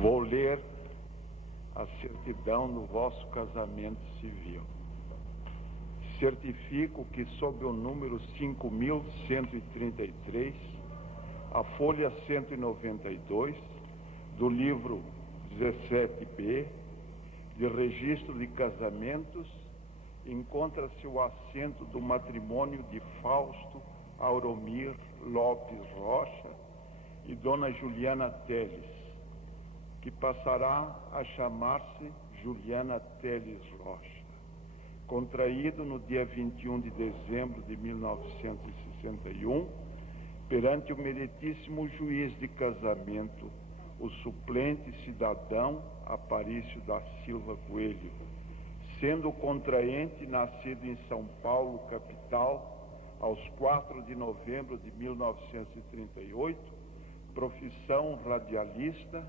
Vou ler a certidão do vosso casamento civil. Certifico que sob o número 5.133, a folha 192, do livro 17B, de registro de casamentos, encontra-se o assento do matrimônio de Fausto Auromir Lopes Rocha e Dona Juliana Teles, que passará a chamar-se Juliana Teles Rocha, contraído no dia 21 de dezembro de 1961, perante o meritíssimo juiz de casamento, o suplente cidadão Aparício da Silva Coelho, sendo o contraente nascido em São Paulo, capital, aos 4 de novembro de 1938, profissão radialista,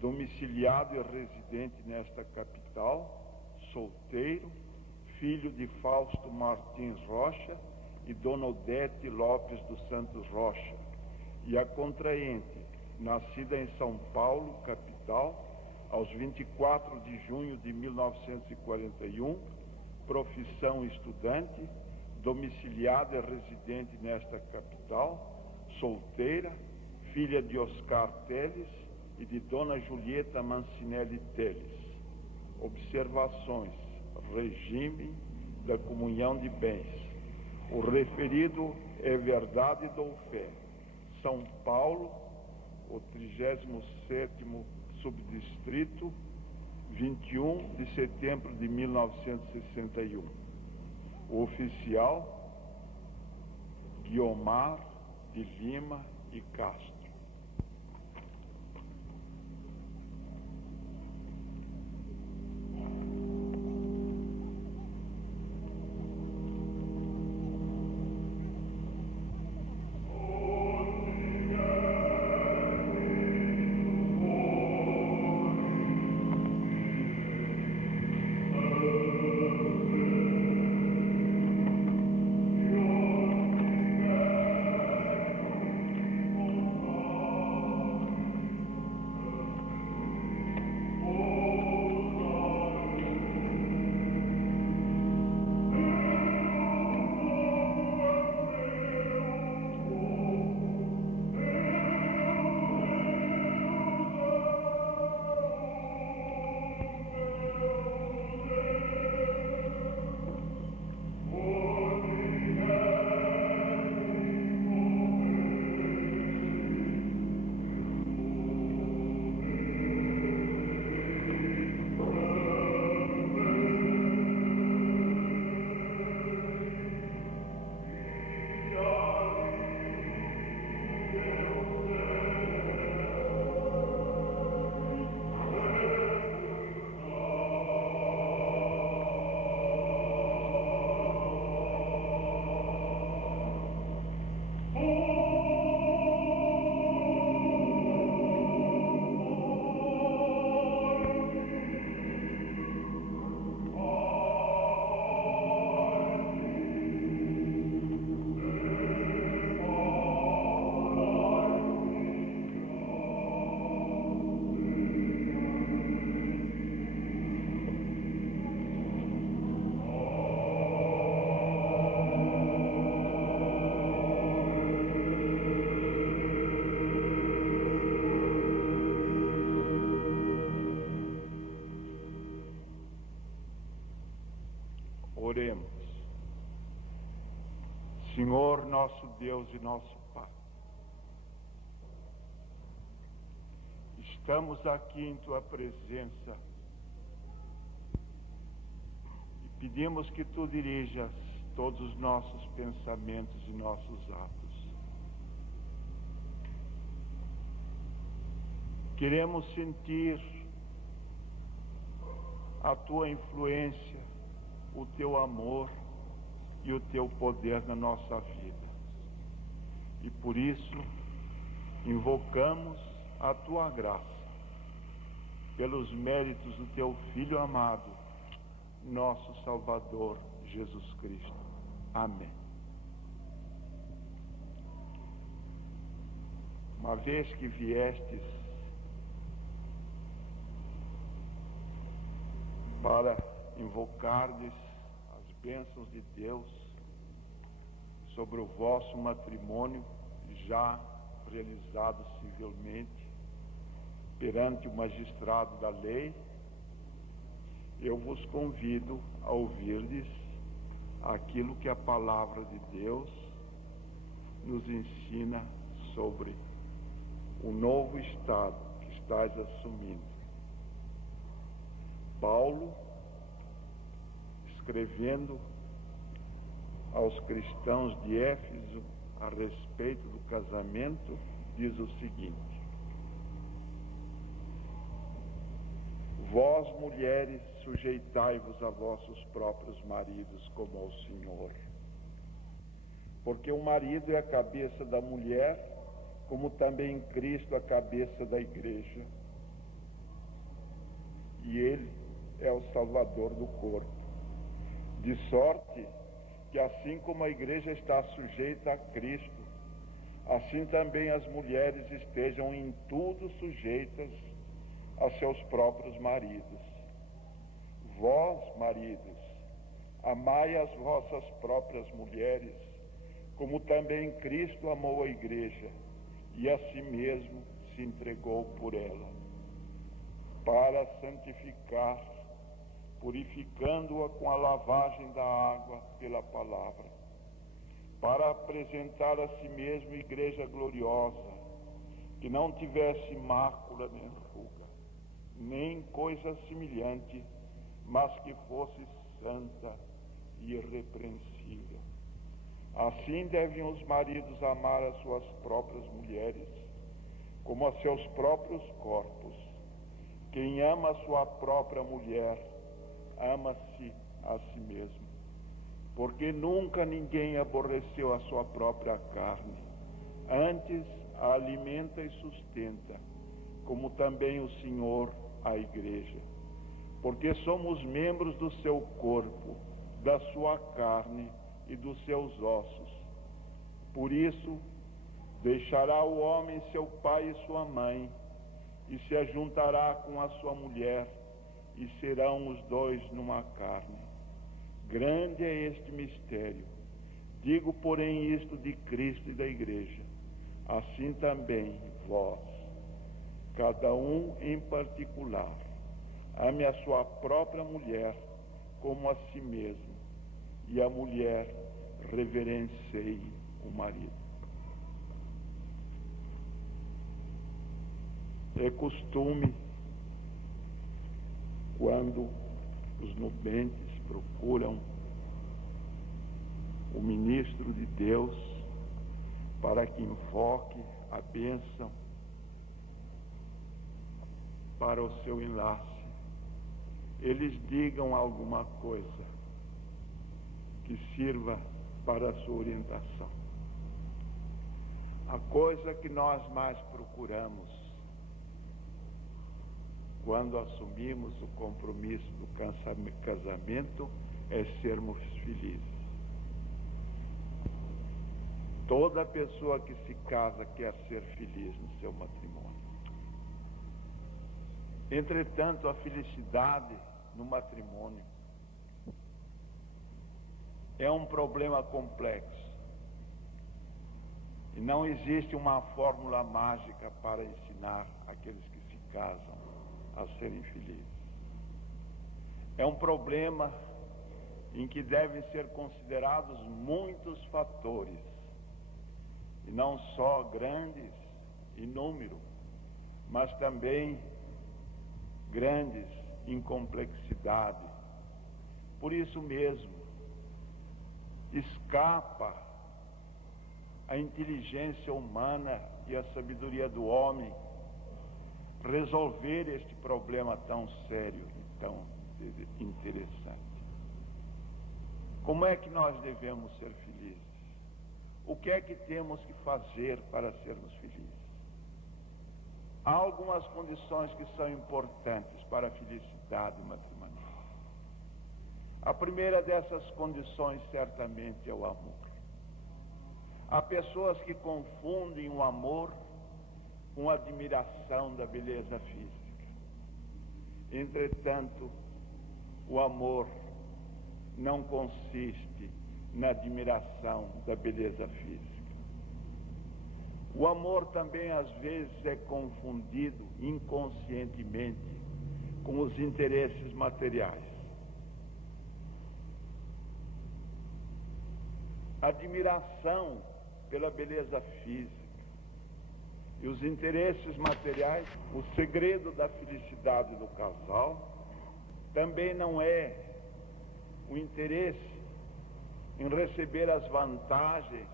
domiciliado e residente nesta capital, solteiro, filho de Fausto Martins Rocha e Dona Odete Lopes dos Santos Rocha, e a contraente, nascida em São Paulo, capital, aos 24 de junho de 1941, profissão estudante, domiciliada e residente nesta capital, solteira, filha de Oscar Teles e de Dona Julieta Mancinelli Teles. Observações: regime da comunhão de bens. O referido é verdade dou fé. São Paulo, o 37º subdistrito, 21 de setembro de 1961. O oficial Guiomar de Lima e Castro. Oremos. Senhor, nosso Deus e nosso Pai, estamos aqui em Tua presença e pedimos que Tu dirijas todos os nossos pensamentos e nossos atos. Queremos sentir a Tua influência, o Teu amor e o Teu poder na nossa vida. E por isso, invocamos a Tua graça, pelos méritos do Teu Filho amado, nosso Salvador, Jesus Cristo. Amém. Uma vez que viestes para invocar-lhes as bênçãos de Deus sobre o vosso matrimônio já realizado civilmente perante o magistrado da lei, eu vos convido a ouvir-lhes aquilo que a palavra de Deus nos ensina sobre o novo estado que estás assumindo. Paulo, escrevendo aos cristãos de Éfeso a respeito do casamento, diz o seguinte: vós, mulheres, sujeitai-vos a vossos próprios maridos como ao Senhor. Porque o marido é a cabeça da mulher, como também Cristo a cabeça da igreja. E ele é o Salvador do corpo. De sorte que assim como a igreja está sujeita a Cristo, assim também as mulheres estejam em tudo sujeitas a seus próprios maridos. Vós, maridos, amai as vossas próprias mulheres, como também Cristo amou a igreja e a si mesmo se entregou por ela, para santificar, purificando-a com a lavagem da água pela palavra, para apresentar a si mesmo igreja gloriosa, que não tivesse mácula nem ruga, nem coisa semelhante, mas que fosse santa e irrepreensível. Assim devem os maridos amar as suas próprias mulheres, como a seus próprios corpos. Quem ama a sua própria mulher, ama-se a si mesmo. Porque nunca ninguém aborreceu a sua própria carne, antes a alimenta e sustenta, como também o Senhor a igreja. Porque somos membros do seu corpo, da sua carne e dos seus ossos. Por isso, deixará o homem seu pai e sua mãe, e se ajuntará com a sua mulher, e serão os dois numa carne. Grande é este mistério. Digo, porém, isto de Cristo e da igreja. Assim também vós, cada um em particular, ame a sua própria mulher como a si mesmo, e a mulher reverencie o marido. É costume, quando os nubentes procuram o ministro de Deus para que invoque a bênção para o seu enlace, eles digam alguma coisa que sirva para a sua orientação. A coisa que nós mais procuramos quando assumimos o compromisso do casamento é sermos felizes. Toda pessoa que se casa quer ser feliz no seu matrimônio. Entretanto, a felicidade no matrimônio é um problema complexo. E não existe uma fórmula mágica para ensinar aqueles que se casam a serem felizes. É um problema em que devem ser considerados muitos fatores, e não só grandes em número, mas também grandes em complexidade. Por isso mesmo, escapa a inteligência humana e a sabedoria do homem resolver este problema tão sério e tão interessante. Como é que nós devemos ser felizes? O que é que temos que fazer para sermos felizes? Há algumas condições que são importantes para a felicidade matrimonial. A primeira dessas condições certamente é o amor. Há pessoas que confundem o amor com a admiração da beleza física. Entretanto, O amor não consiste na admiração da beleza física. O amor também às vezes é confundido inconscientemente com os interesses materiais. Admiração pela beleza física e os interesses materiais, o segredo da felicidade do casal, também não é o interesse em receber as vantagens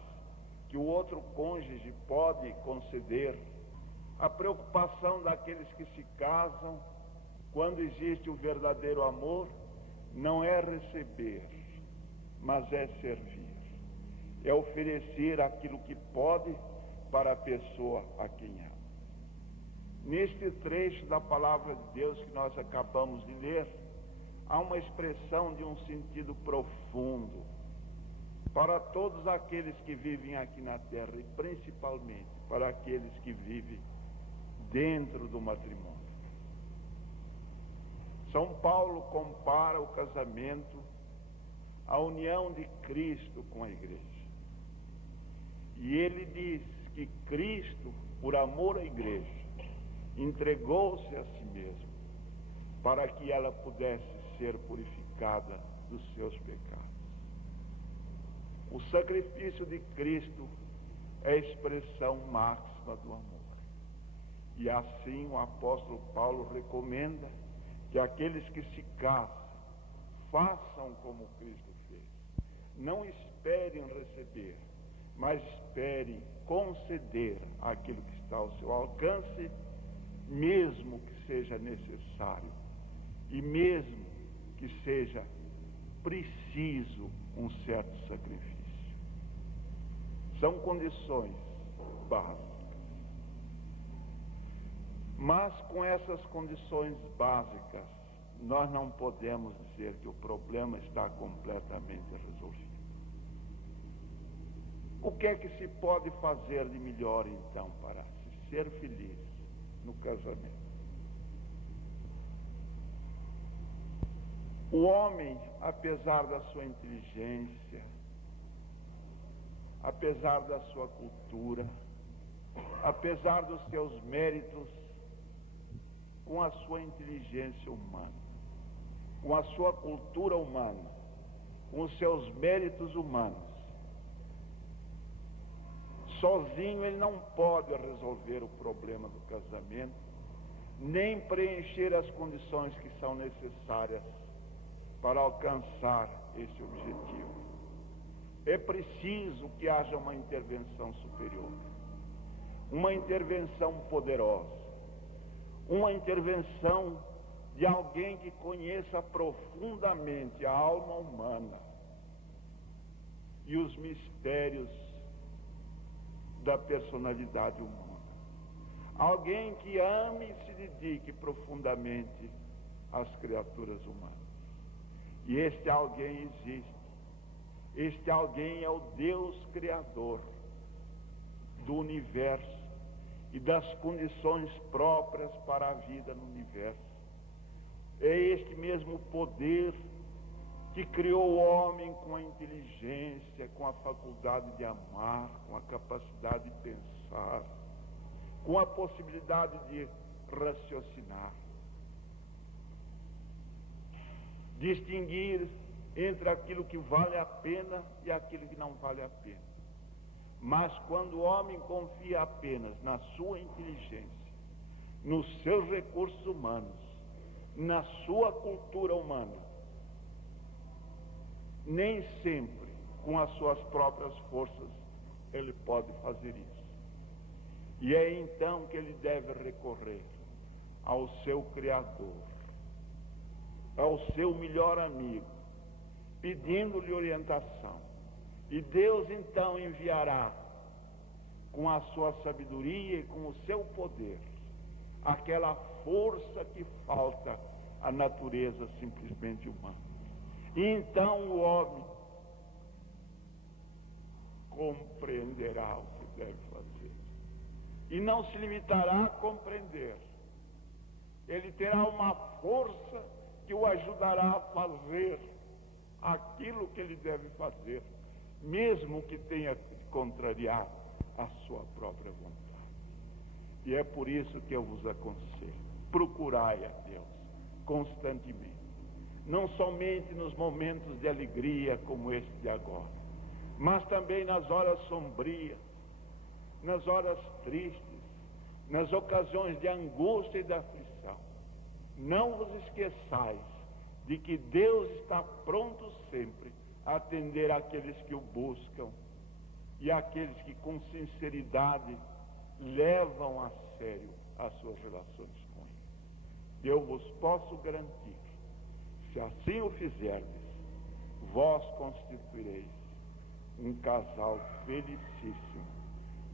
que o outro cônjuge pode conceder. A preocupação daqueles que se casam, quando existe o verdadeiro amor, não é receber, mas é servir. É oferecer aquilo que pode para a pessoa a quem ama. Neste trecho da palavra de Deus que nós acabamos de ler, há uma expressão de um sentido profundo para todos aqueles que vivem aqui na terra e principalmente para aqueles que vivem dentro do matrimônio. São Paulo compara o casamento à união de Cristo com a igreja. E ele diz que Cristo, por amor à igreja, entregou-se a si mesmo para que ela pudesse ser purificada dos seus pecados. O sacrifício de Cristo é a expressão máxima do amor. E assim o apóstolo Paulo recomenda que aqueles que se casam façam como Cristo fez. Não esperem receber, mas esperem conceder aquilo que está ao seu alcance, mesmo que seja necessário e mesmo que seja preciso um certo sacrifício. São condições básicas. Mas com essas condições básicas, nós não podemos dizer que o problema está completamente resolvido. O que é que se pode fazer de melhor, então, para se ser feliz no casamento? O homem, apesar da sua inteligência, apesar da sua cultura, apesar dos seus méritos, com a sua inteligência humana, com a sua cultura humana, com os seus méritos humanos, sozinho ele não pode resolver o problema do casamento, nem preencher as condições que são necessárias para alcançar esse objetivo. É preciso que haja uma intervenção superior, uma intervenção poderosa, uma intervenção de alguém que conheça profundamente a alma humana e os mistérios da personalidade humana. Alguém que ame e se dedique profundamente às criaturas humanas. E este alguém existe. Este alguém é o Deus Criador do universo e das condições próprias para a vida no universo. É este mesmo poder que criou o homem com a inteligência, com a faculdade de amar, com a capacidade de pensar, com a possibilidade de raciocinar, distinguir entre aquilo que vale a pena e aquilo que não vale a pena. Mas quando o homem confia apenas na sua inteligência, nos seus recursos humanos, na sua cultura humana, nem sempre com as suas próprias forças ele pode fazer isso. E é então que ele deve recorrer ao seu Criador, ao seu melhor amigo, pedindo-lhe orientação. E Deus então enviará, com a sua sabedoria e com o seu poder, aquela força que falta à natureza simplesmente humana. E então o homem compreenderá o que deve fazer. E não se limitará a compreender. Ele terá uma força que o ajudará a fazer aquilo que ele deve fazer, mesmo que tenha que contrariar a sua própria vontade. E é por isso que eu vos aconselho: procurai a Deus constantemente, não somente nos momentos de alegria como este de agora, mas também nas horas sombrias, nas horas tristes, nas ocasiões de angústia e de aflição. Não vos esqueçais de que Deus está pronto sempre a atender àqueles que o buscam e àqueles que com sinceridade levam a sério as suas relações com Ele. Eu vos posso garantir, se assim o fizerdes, vós constituireis um casal felicíssimo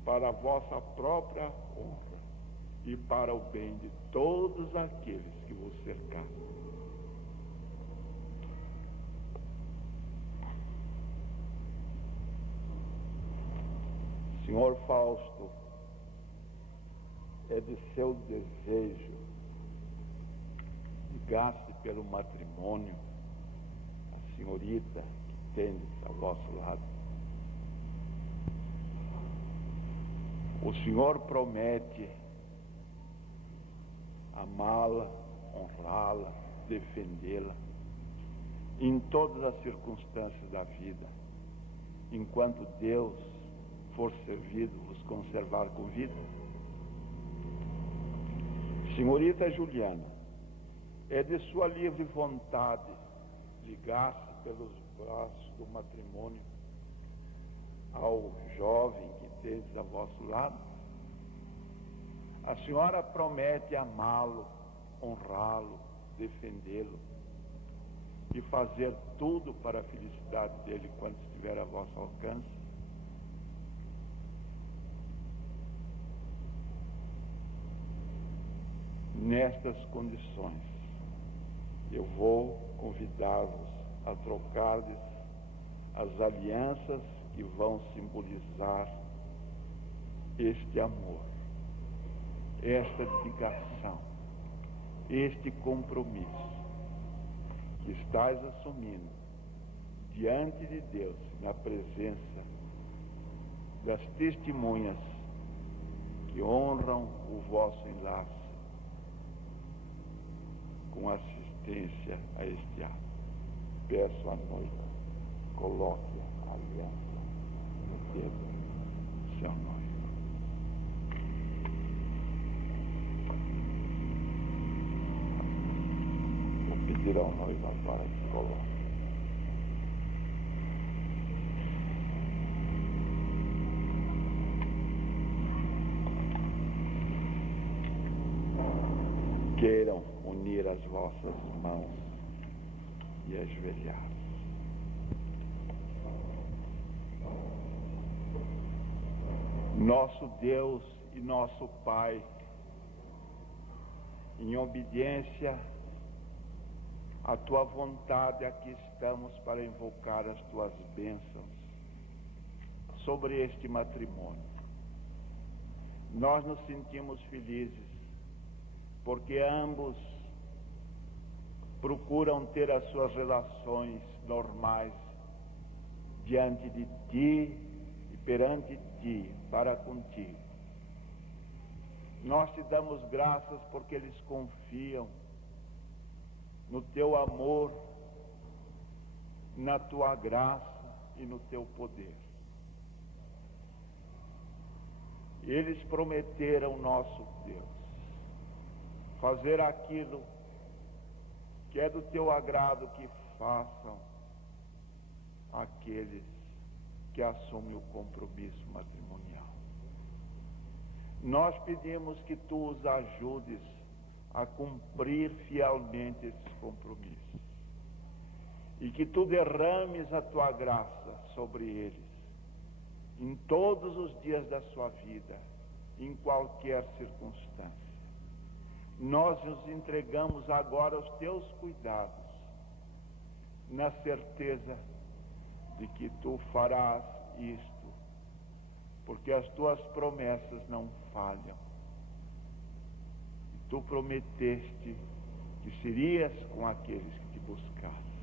para a vossa própria honra e para o bem de todos aqueles que vos cercarem. Senhor Fausto, é de seu desejo, ligar-se pelo matrimônio a senhorita que tendes ao vosso lado. O Senhor promete amá-la, honrá-la, defendê-la em todas as circunstâncias da vida, enquanto Deus for servido vos conservar com vida. Senhorita Juliana, é de sua livre vontade ligar-se pelos braços do matrimônio ao jovem que tendes a vosso lado? A senhora promete amá-lo, honrá-lo, defendê-lo e fazer tudo para a felicidade dele quando estiver a vosso alcance? Nestas condições, eu vou convidar-vos a trocardes as alianças que vão simbolizar este amor, esta dedicação, este compromisso que estáis assumindo diante de Deus, na presença das testemunhas que honram o vosso enlace com assistência a este ato. Peço à noiva, coloque a aliança no dedo do seu noivo. Vou pedir ao noivo agora que coloque. Queiram unir as vossas mãos e ajoelhar. Nosso Deus e nosso Pai, em obediência à tua vontade, aqui estamos para invocar as tuas bênçãos sobre este matrimônio. Nós nos sentimos felizes porque ambos procuram ter as suas relações normais diante de ti e perante ti, para contigo. Nós te damos graças porque eles confiam no teu amor, na tua graça e no teu poder. Eles prometeram, nosso Deus, fazer aquilo que é do teu agrado que façam aqueles que assumem o compromisso matrimonial. Nós pedimos que tu os ajudes a cumprir fielmente esses compromissos e que tu derrames a tua graça sobre eles em todos os dias da sua vida, em qualquer circunstância. Nós nos entregamos agora aos teus cuidados, na certeza de que tu farás isto, porque as tuas promessas não falham. Tu prometeste que serias com aqueles que te buscassem.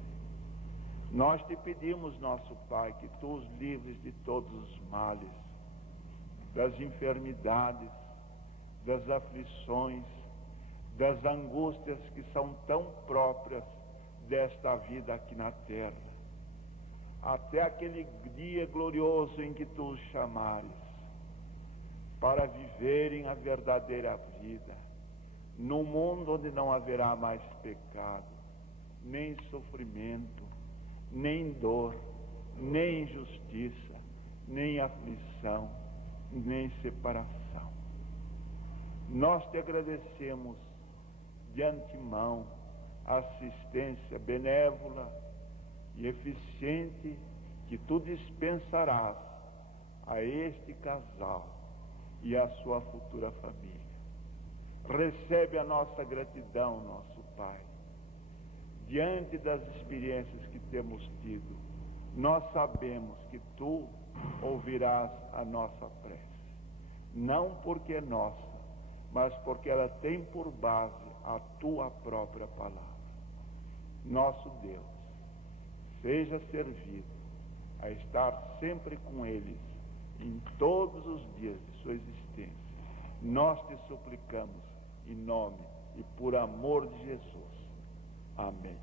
Nós te pedimos, nosso Pai, que tu os livres de todos os males, das enfermidades, das aflições, das angústias que são tão próprias desta vida aqui na terra, até aquele dia glorioso em que tu os chamares, para viverem a verdadeira vida, num mundo onde não haverá mais pecado, nem sofrimento, nem dor, nem injustiça, nem aflição, nem separação. Nós te agradecemos de antemão a assistência benévola e eficiente que tu dispensarás a este casal e à sua futura família. Recebe a nossa gratidão, nosso Pai. Diante das experiências que temos tido, nós sabemos que tu ouvirás a nossa prece. Não porque é nossa, mas porque ela tem por base a tua própria palavra. Nosso Deus, seja servido a estar sempre com eles em todos os dias de sua existência. Nós te suplicamos em nome e por amor de Jesus. Amém.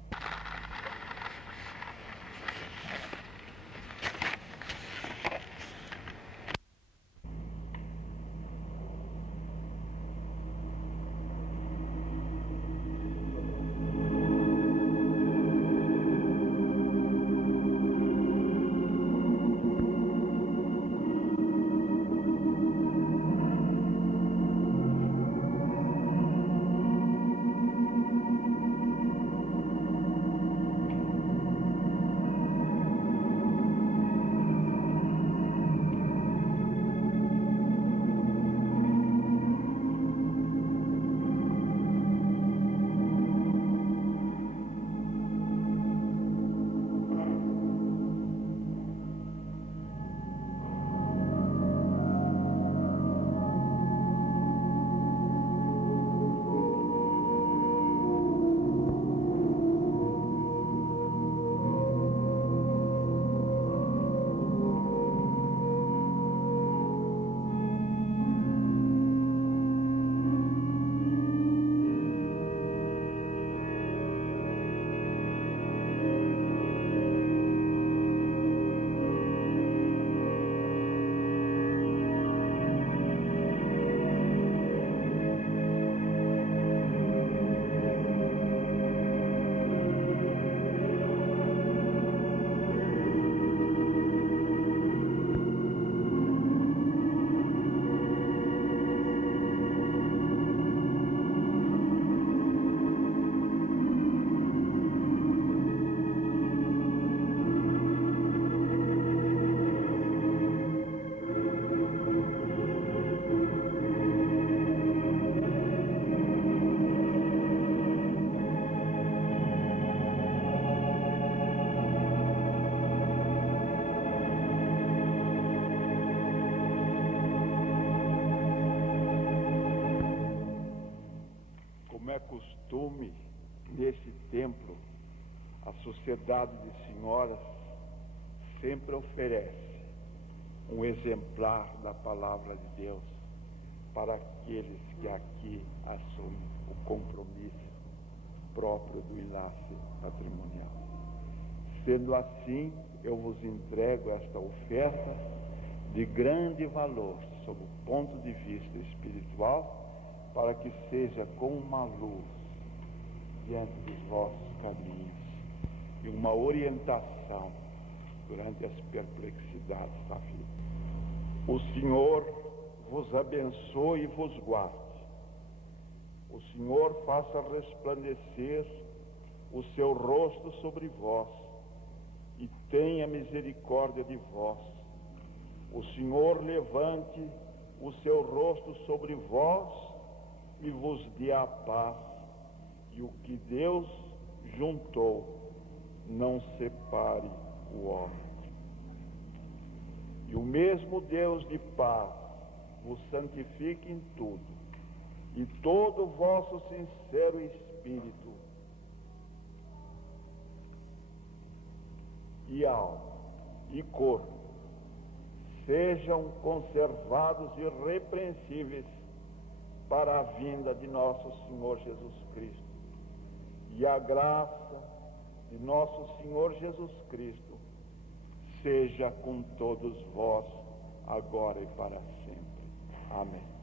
Costume, nesse templo, a Sociedade de Senhoras sempre oferece um exemplar da Palavra de Deus para aqueles que aqui assumem o compromisso próprio do enlace matrimonial. Sendo assim, eu vos entrego esta oferta de grande valor sob o ponto de vista espiritual, para que seja como uma luz diante dos vossos caminhos e uma orientação durante as perplexidades da vida. O Senhor vos abençoe e vos guarde. O Senhor faça resplandecer o seu rosto sobre vós e tenha misericórdia de vós. O Senhor levante o seu rosto sobre vós e vos dê a paz, e o que Deus juntou, não separe o homem. E o mesmo Deus de paz vos santifique em tudo, e todo o vosso sincero espírito e corpo sejam conservados irrepreensíveis para a vinda de nosso Senhor Jesus Cristo. E a graça de nosso Senhor Jesus Cristo seja com todos vós, agora e para sempre. Amém.